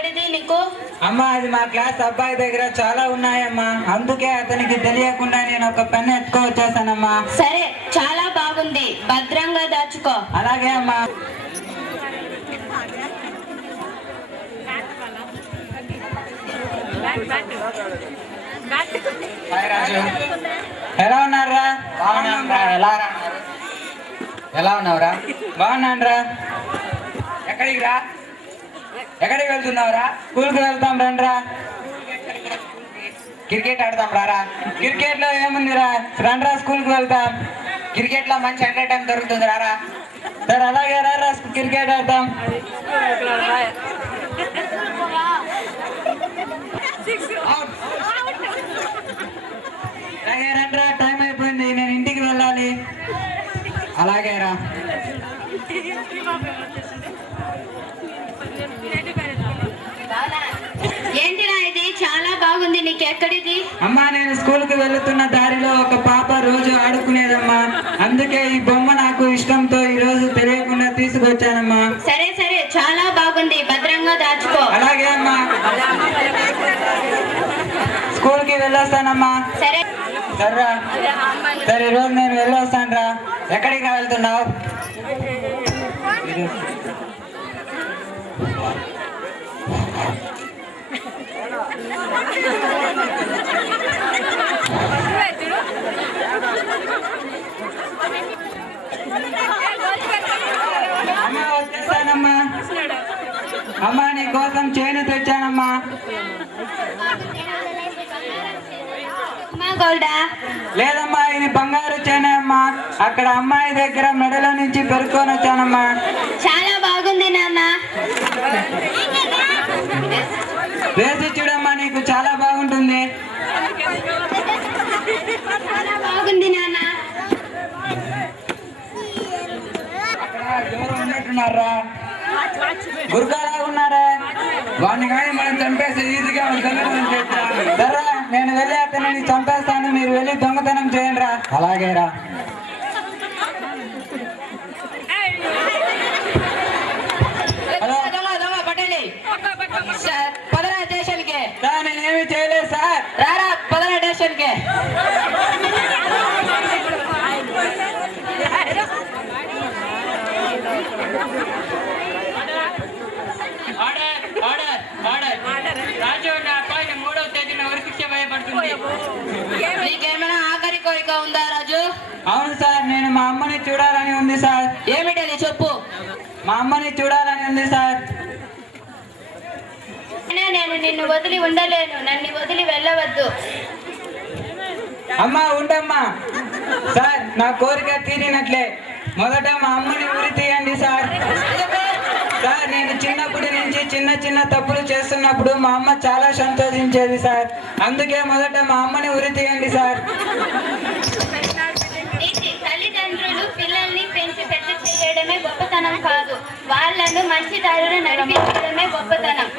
ఎక్కడిది నీకు? అమ్మా అది మా క్లాస్ అబ్బాయి దగ్గర చాలా ఉన్నాయమ్మా, అందుకే అతనికి తెలియకుండా నేను ఒక పెన్ ఎత్తుకో వచ్చేసానమ్మా. సరే, చాలా బాగుంది, భద్రంగా దాచుకో. అలాగే అమ్మా. ఎలా ఉన్నారా? ఎలా ఉన్నావురా? బాగున్నానరా. ఎక్కడికి రా? ఎక్కడికి వెళ్తున్నావురా? స్కూల్కి వెళ్తాం రండ్రా. క్రికెట్ ఆడతాం రారా. క్రికెట్ లో ఏముందిరా, రండ్రా స్కూల్కి వెళ్తాం. క్రికెట్ లో మంచి ఎంటర్టైన్ దొరుకుతుంది రారా. సరే అలాగే రా, క్రికెట్ ఆడతాం. అలాగే రండ్రా, టైం అయిపోయింది, నేను ఇంటికి వెళ్ళాలి. అలాగే రా. ఏంటిరా ఇది, చాలా బాగుంది, నీకు ఎక్కడిది? అమ్మా నేను స్కూల్ కి వెళ్తున్న దారిలో ఒక పాప రోజు ఆడుకునేదమ్మా, అందుకే ఈ బొమ్మ నాకు ఇష్టంతో ఈ రోజు తెలియకుండా తీసుకొచ్చానమ్మా. సరే సరే, చాలా బాగుంది, భద్రంగా దాచుకో. అలాగే అమ్మా. స్కూల్ కి వెళ్ళొస్తానమ్మా. సరే సరేరా. సరే ఈరోజు నేను వెళ్ళొస్తాను రా. ఎక్కడికి వెళ్తున్నావు? అమ్మా వచ్చేస్తానమ్మా. అమ్మా నీ కోసం చైన్ తెచ్చానమ్మా. గోల్డా? లేదమ్మా, ఇది బంగారు చైన్ అమ్మా, అక్కడ అమ్మాయి దగ్గర మెడలో నుంచి పెరుక్కొని వచ్చానమ్మా. చాలా బాగుంది నాన్న. వేసి చూడమ్మా, నీకు చాలా బాగుంటుంది. చాలా బాగుంది నాన్న. అక్కడ ఎవరు ఉన్నట్టున్నారా? గుర్గాలా ఉన్నారా? వాడిని కానీ మనం చంపేసి ఈజీగా సరే నేను వెళ్ళి అతనిని చంపేస్తాను, మీరు వెళ్ళి దొంగతనం చేయండి రా. అలాగే రా. హలో పట్టండి సార్, పదరా స్టేషన్కి. సార్ నేనేమి చేయలేదు సార్. రారా, పదరా స్టేషన్కి. రాజు నా అబ్బాయిని 3వ తేదీన ఉరిశిక్ష వేయబడుతుంది. నీకేమైనా ఆఖరి కోరిక ఉందా రాజు? అవును సార్, నేను మా అమ్మని చూడాలని ఉంది సార్. ఏమిటది చెప్పు. మా అమ్మని చూడాలని ఉంది సార్. నేను నిన్ను వదిలి ఉండలేను, నన్ను వదిలి వెళ్ళవద్దు. అమ్మా ఉండమ్మా. సార్ నా కోరిక తీరినట్లే, మొదట మా అమ్మని ఉరి తీయండి సార్. సార్ నేను చిన్నప్పటి నుంచి చిన్న చిన్న తప్పులు చేస్తున్నప్పుడు మా అమ్మ చాలా సంతోషించేది సార్, అందుకే మొదట మా అమ్మని ఉరి తీయండి సార్. తల్లిదండ్రులు పిల్లల్ని పెంచి పెద్ద చేయడమే గొప్పతనం కాదు, వాళ్ళను మంచి దారిలో నడిపించడమే గొప్పతనం.